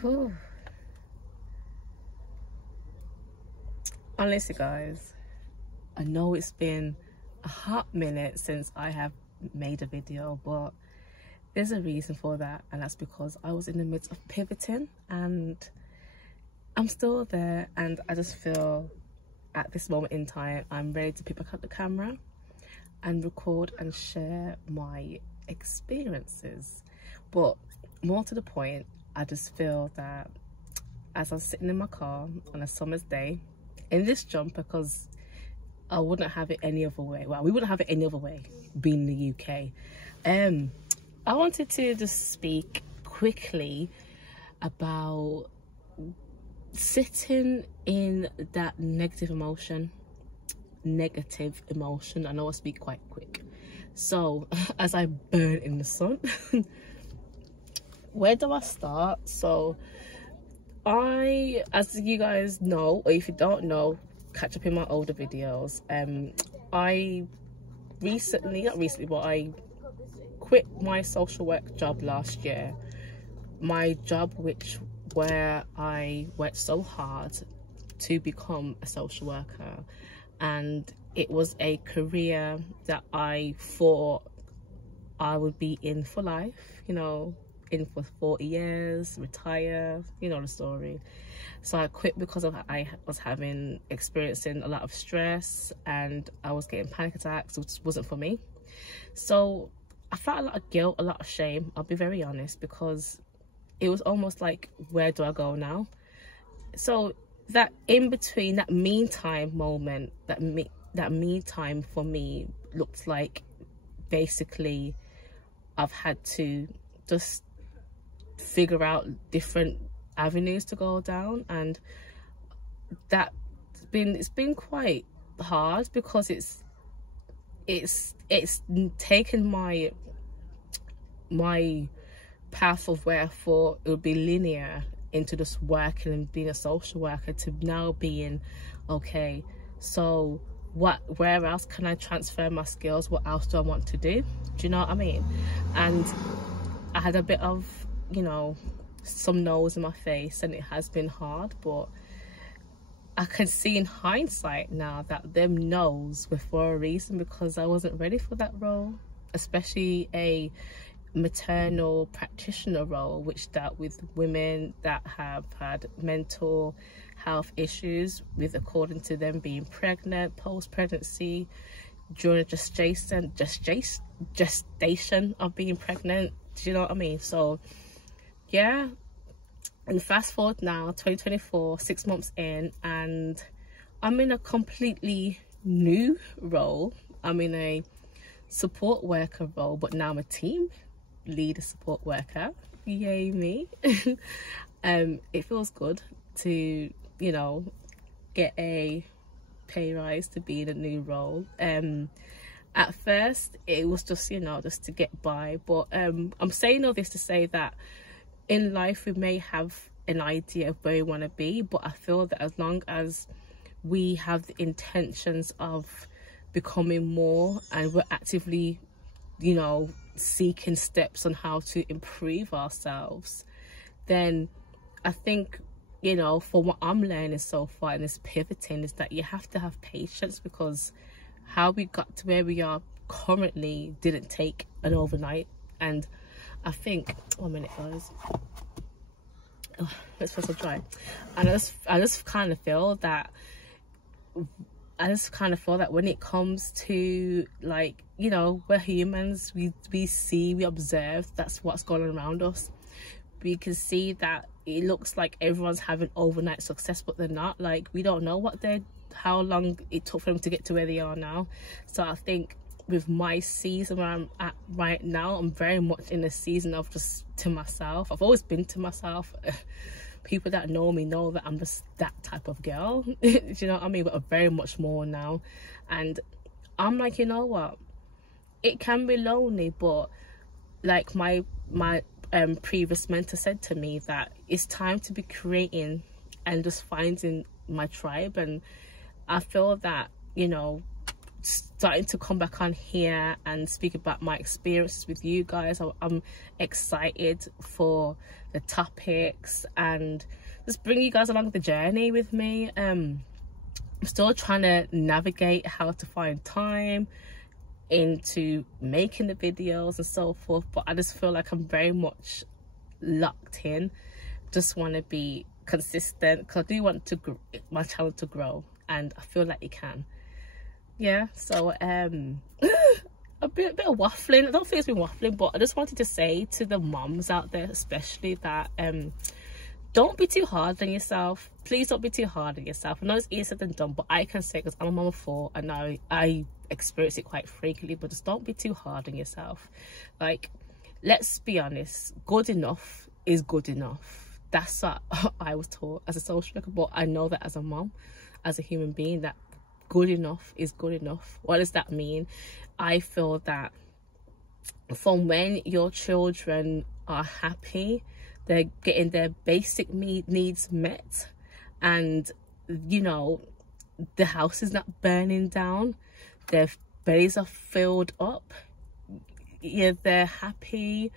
Whew. Honestly, guys, I know it's been a hot minute since I have made a video, but there's a reason for that, and that's because I was in the midst of pivoting and I'm still there, and I just feel at this moment in time I'm ready to pick up the camera and record and share my experiences. But more to the point, I just feel that as I was sitting in my car on a summer's day in this jumper, because I wouldn't have it any other way, well, we wouldn't have it any other way being in the UK, I wanted to just speak quickly about sitting in that negative emotion. I know I speak quite quick, so as I burn in the sun. Where do I start? So as you guys know, or if you don't know, catch up in my older videos, I quit my social work job last year. My job where I worked so hard to become a social worker, and it was a career that I thought I would be in for life, you know, in for 40 years, retire, you know the story. So I quit because I was experiencing a lot of stress, and I was getting panic attacks, which wasn't for me. So I felt a lot of guilt, a lot of shame, I'll be very honest, because it was almost like, where do I go now? So that in between, that meantime moment, that meantime for me looked like basically I've had to just figure out different avenues to go down, and it's been quite hard, because it's taken my path of where I thought it would be linear into just working and being a social worker to now being, okay, so where else can I transfer my skills? What else do I want to do? Do you know what I mean? And I had a bit of, you know, some no's in my face, and it has been hard, but I can see in hindsight now that them no's were for a reason, because I wasn't ready for that role, especially a maternal practitioner role, which dealt with women that have had mental health issues, with, according to them, being pregnant, post-pregnancy, during gestation of being pregnant. Do you know what I mean? So yeah, and fast forward now, 2024, 6 months in, and I'm in a completely new role. I'm in a support worker role, but now I'm a team leader support worker. Yay me. It feels good to, you know, get a pay rise to be in a new role. At first it was just, you know, just to get by, but I'm saying all this to say that in life we may have an idea of where we want to be, but I feel that as long as we have the intentions of becoming more, and we're actively, you know, seeking steps on how to improve ourselves, then I think, you know, for what I'm learning so far in this pivoting, is that you have to have patience, because how we got to where we are currently didn't take an overnight. And I think, 1 minute guys, let's press a dry. And I just kind of feel that when it comes to, like, you know, we're humans, we see, we observe, that's what's going on around us. We can see that it looks like everyone's having overnight success, but they're not. Like, we don't know how long it took for them to get to where they are now. So I think with my season where I'm at right now, I'm very much in a season of just to myself. I've always been to myself. People that know me know that I'm just that type of girl. Do you know what I mean? But I'm very much more now. And I'm like, you know what? It can be lonely, but like my previous mentor said to me, that it's time to be creating and just finding my tribe. And I feel that, you know, starting to come back on here and speak about my experiences with you guys. I'm excited for the topics and just bring you guys along the journey with me. I'm still trying to navigate how to find time into making the videos and so forth, but I just feel like I'm very much locked in. Just want to be consistent because I do want my channel to grow, and I feel like it can. Yeah, so a bit of waffling. I don't think it's been waffling, but I just wanted to say to the moms out there especially that don't be too hard on yourself. Please don't be too hard on yourself. I know it's easier than done, but I can say, because I'm a mom of 4 and I experience it quite frequently, but just don't be too hard on yourself. Like, let's be honest, good enough is good enough. That's what I was taught as a social worker, but I know that as a mom, as a human being, that good enough is good enough. What does that mean? I feel that from when your children are happy, they're getting their basic needs met, and you know, the house is not burning down, their bellies are filled up, yeah, they're happy,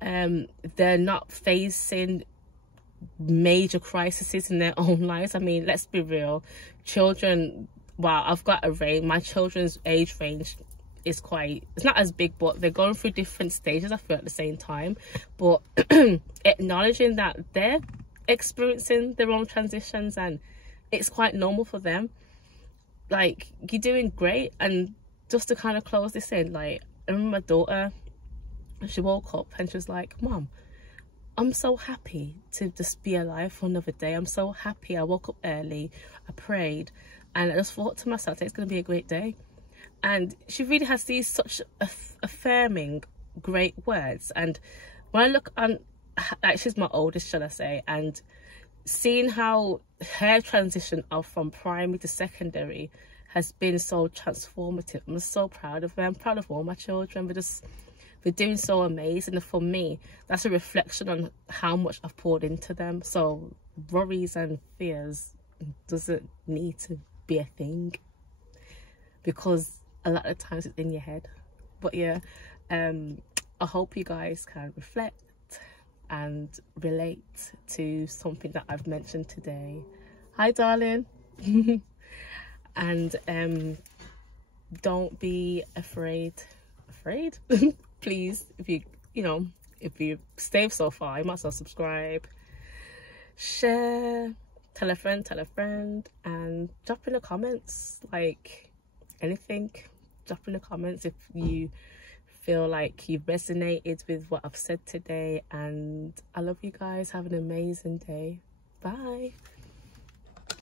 they're not facing major crises in their own lives. I mean, let's be real, children, wow, I've got a range. My children's age range is it's not as big, but they're going through different stages, I feel, at the same time. But acknowledging that they're experiencing their own transitions and it's quite normal for them. Like, you're doing great. And just to kind of close this in, like, I remember my daughter, she woke up and she was like, Mom, I'm so happy to just be alive for another day. I'm so happy. I woke up early, I prayed, and I just thought to myself, it's going to be a great day. And she really has these such affirming, great words. And when I look on, like, she's my oldest, shall I say, and seeing how her transition from primary to secondary has been so transformative. I'm so proud of her. I'm proud of all my children. They're doing so amazing. And for me, that's a reflection on how much I've poured into them. So worries and fears doesn't need to be a thing, because a lot of times it's in your head. But yeah, I hope you guys can reflect and relate to something that I've mentioned today. Hi, darling. And don't be afraid. Please, if you stayed so far, you might as well subscribe, share, tell a friend, and drop in the comments, like, anything. Drop in the comments if you feel like you've resonated with what I've said today. And I love you guys. Have an amazing day. Bye.